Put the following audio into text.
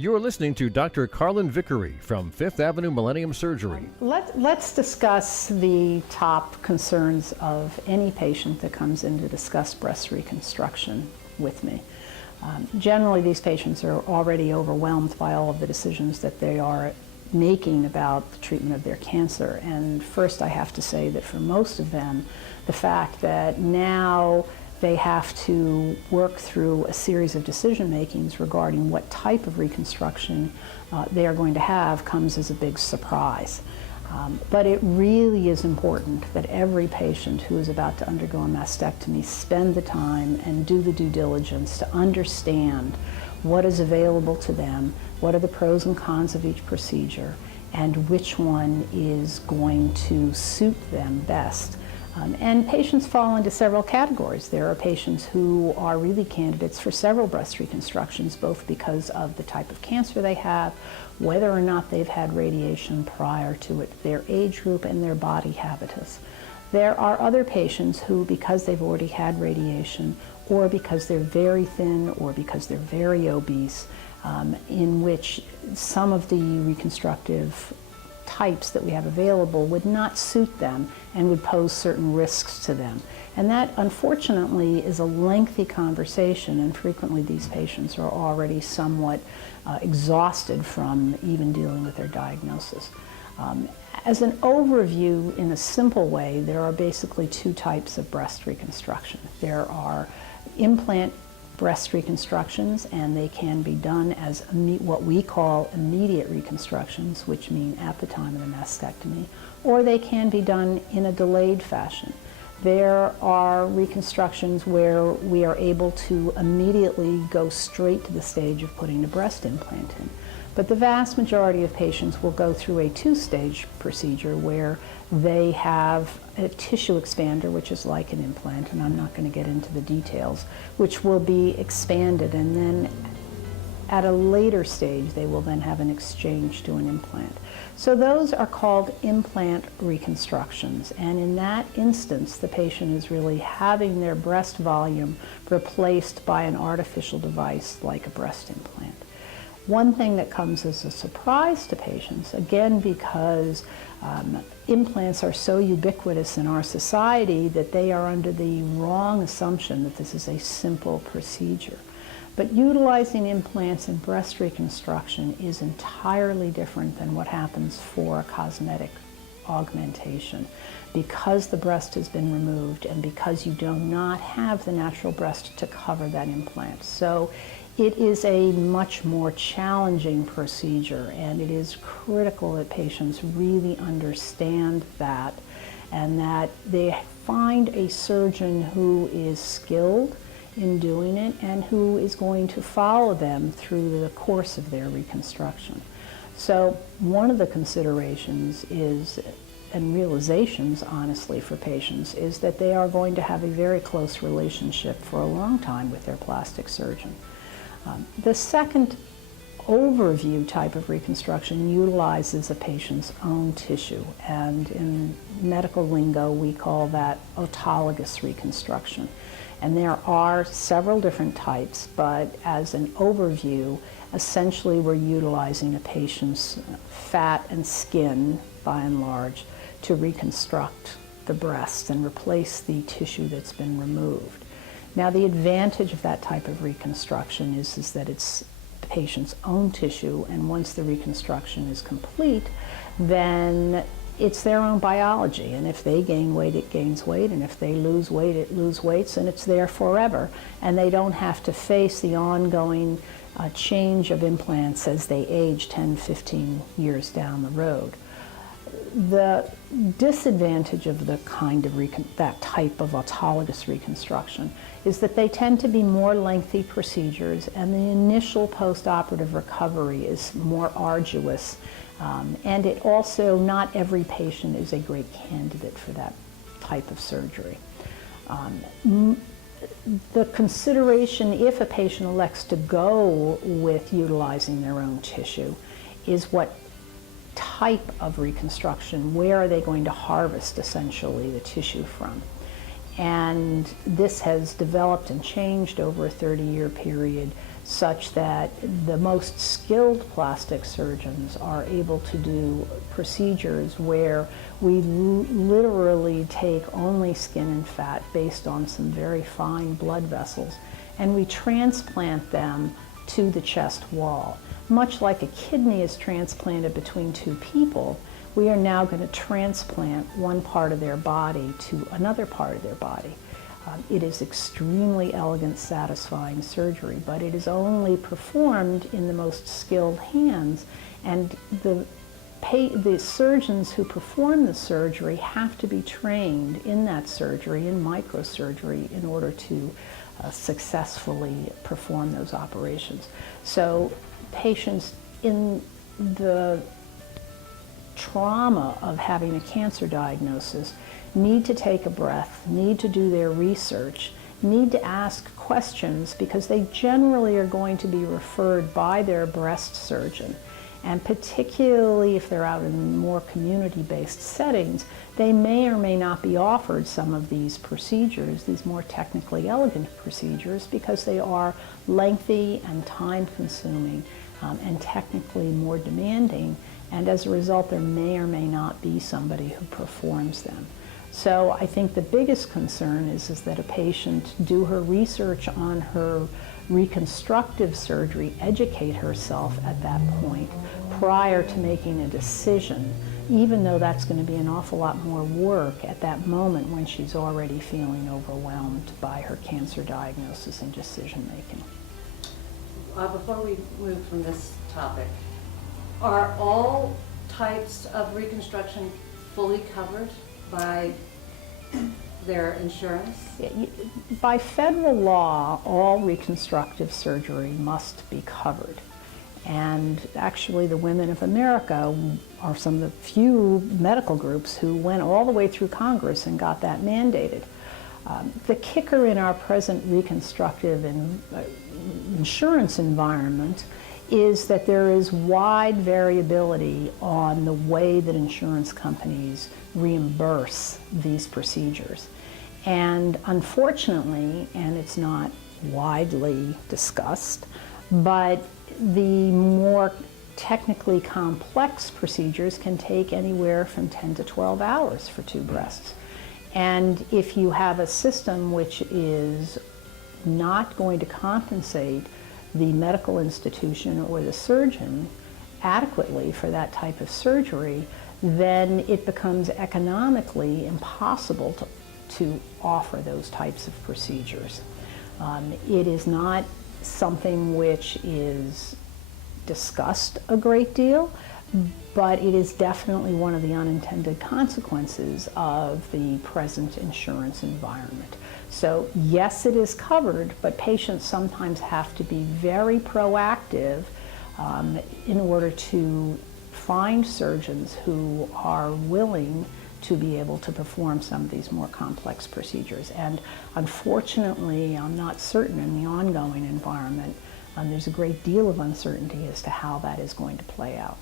You're listening to Dr. Carlin Vickery from Fifth Avenue Millennium Surgery. Let's discuss the top concerns of any patient that comes in to discuss breast reconstruction with me. Generally, these patients are already overwhelmed by all of the decisions that they are making about the treatment of their cancer. And first, I have to say that for most of them, the fact that now they have to work through a series of decision makings regarding what type of reconstruction they are going to have comes as a big surprise. But it really is important that every patient who is about to undergo a mastectomy spend the time and do the due diligence to understand what is available to them, what are the pros and cons of each procedure, and which one is going to suit them best. And patients fall into several categories. There are patients who are really candidates for several breast reconstructions, both because of the type of cancer they have, whether or not they've had radiation prior to it, their age group, and their body habitus. There are other patients who, because they've already had radiation, or because they're very thin, or because they're very obese, in which some of the reconstructive types that we have available would not suit them and would pose certain risks to them. And that, unfortunately, is a lengthy conversation, and frequently these patients are already somewhat exhausted from even dealing with their diagnosis. As an overview, in a simple way, there are basically two types of breast reconstruction. There are implant breast reconstructions, and they can be done as what we call immediate reconstructions, which mean at the time of the mastectomy, or they can be done in a delayed fashion. There are reconstructions where we are able to immediately go straight to the stage of putting the breast implant in. But the vast majority of patients will go through a two-stage procedure where they have a tissue expander, which is like an implant, and I'm not going to get into the details, which will be expanded, and then at a later stage they will then have an exchange to an implant. So those are called implant reconstructions, and in that instance the patient is really having their breast volume replaced by an artificial device like a breast implant. One thing that comes as a surprise to patients, again because implants are so ubiquitous in our society that they are under the wrong assumption that this is a simple procedure. But utilizing implants in breast reconstruction is entirely different than what happens for a cosmetic augmentation. Because the breast has been removed and because you do not have the natural breast to cover that implant. So it is a much more challenging procedure, and it is critical that patients really understand that and that they find a surgeon who is skilled in doing it and who is going to follow them through the course of their reconstruction. So one of the considerations is, and realizations honestly for patients, is that they are going to have a very close relationship for a long time with their plastic surgeon. The second overview type of reconstruction utilizes a patient's own tissue, and in medical lingo we call that autologous reconstruction. And there are several different types, but as an overview, essentially we're utilizing a patient's fat and skin, by and large, to reconstruct the breast and replace the tissue that's been removed. Now, the advantage of that type of reconstruction is that it's the patient's own tissue, and once the reconstruction is complete, then it's their own biology, and if they gain weight, it gains weight, and if they lose weight, it loses weight, and it's there forever, and they don't have to face the ongoing change of implants as they age 10, 15 years down the road. The disadvantage of the kind of that type of autologous reconstruction is that they tend to be more lengthy procedures, and the initial post-operative recovery is more arduous, and it also, not every patient is a great candidate for that type of surgery. The consideration, if a patient elects to go with utilizing their own tissue, is what type of reconstruction, where are they going to harvest essentially the tissue from? And this has developed and changed over a 30-year period such that the most skilled plastic surgeons are able to do procedures where we literally take only skin and fat based on some very fine blood vessels, and we transplant them to the chest wall. Much like a kidney is transplanted between two people, we are now going to transplant one part of their body to another part of their body. It is extremely elegant, satisfying surgery, but it is only performed in the most skilled hands, and the surgeons who perform the surgery have to be trained in that surgery, in microsurgery, in order to successfully perform those operations. So patients in the trauma of having a cancer diagnosis need to take a breath, need to do their research, need to ask questions, because they generally are going to be referred by their breast surgeon. And particularly if they're out in more community-based settings, they may or may not be offered some of these procedures, these more technically elegant procedures, because they are lengthy and time-consuming and technically more demanding. And as a result, there may or may not be somebody who performs them. So I think the biggest concern is that a patient do her research on her reconstructive surgery, educate herself at that point prior to making a decision, even though that's going to be an awful lot more work at that moment when she's already feeling overwhelmed by her cancer diagnosis and decision making. Before we move from this topic, are all types of reconstruction fully covered by their insurance? By federal law, all reconstructive surgery must be covered. And actually, the Women of America are some of the few medical groups who went all the way through Congress and got that mandated. The kicker in our present reconstructive insurance environment is that there is wide variability on the way that insurance companies reimburse these procedures. And unfortunately, and it's not widely discussed, but the more technically complex procedures can take anywhere from 10 to 12 hours for two breasts. And if you have a system which is not going to compensate the medical institution or the surgeon adequately for that type of surgery, then it becomes economically impossible to offer those types of procedures. It is not something which is discussed a great deal, but it is definitely one of the unintended consequences of the present insurance environment. So yes, it is covered, but patients sometimes have to be very proactive in order to find surgeons who are willing to be able to perform some of these more complex procedures. And unfortunately, I'm not certain in the ongoing environment, there's a great deal of uncertainty as to how that is going to play out.